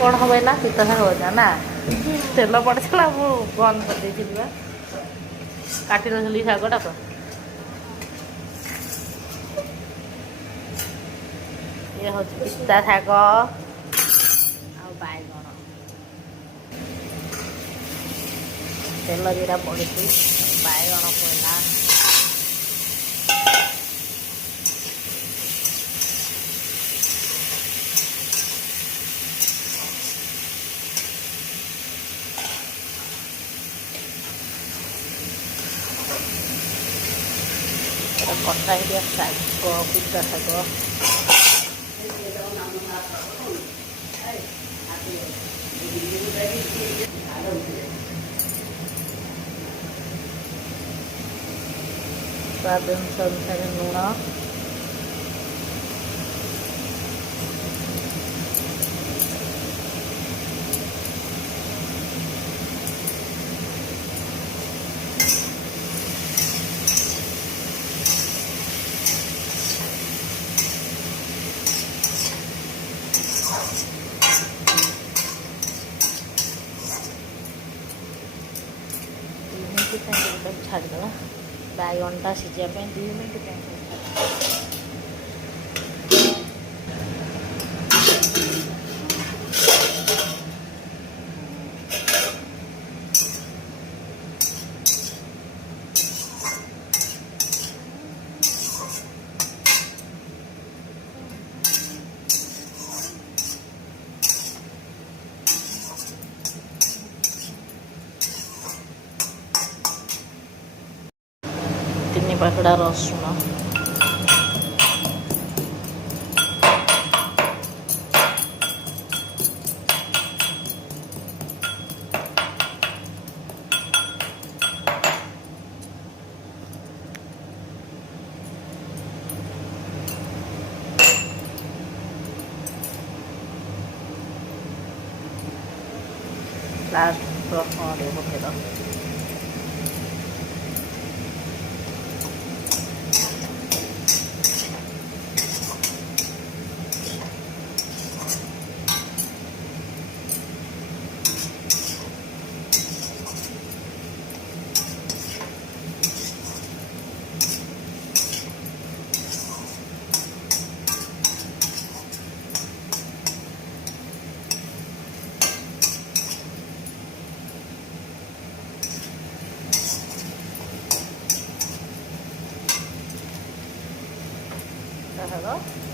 କ'ଣ ହେବ ନା ଶୀତ ଶାଗ ଭଜା ନା ତେଲ ପଡ଼ିଥିଲା ମୁଁ ବନ୍ଦ କରିଦେଇଥିଲି ବା କାଟି ନଥିଲି ଶାଗଟା ତ। ଇଏ ହେଉଛି ପିସ୍ତା ଶାଗ ଆଉ ବାଇଗଣ ତେଲ ଜିରା ପଡ଼ିଛି ବାଇଗଣ ପଡ଼ିଲା କଟା ହେଇଥିବା ଶାଗ ପିସ୍ତା ଶାଗ ସ୍ୱାଦ ଅନୁସାରେ ଲୁଣ ଛାଡ଼ିଦେବା ବାଇଗଣଟା ସିଝିବା ପାଇଁ 2 ମିନିଟ୍ ପାଇଁ ତିନି ପାଖଡ଼ା ରସୁଣ ଲାଷ୍ଟ ରସୁଣରେ ପକେଇଦେବା hello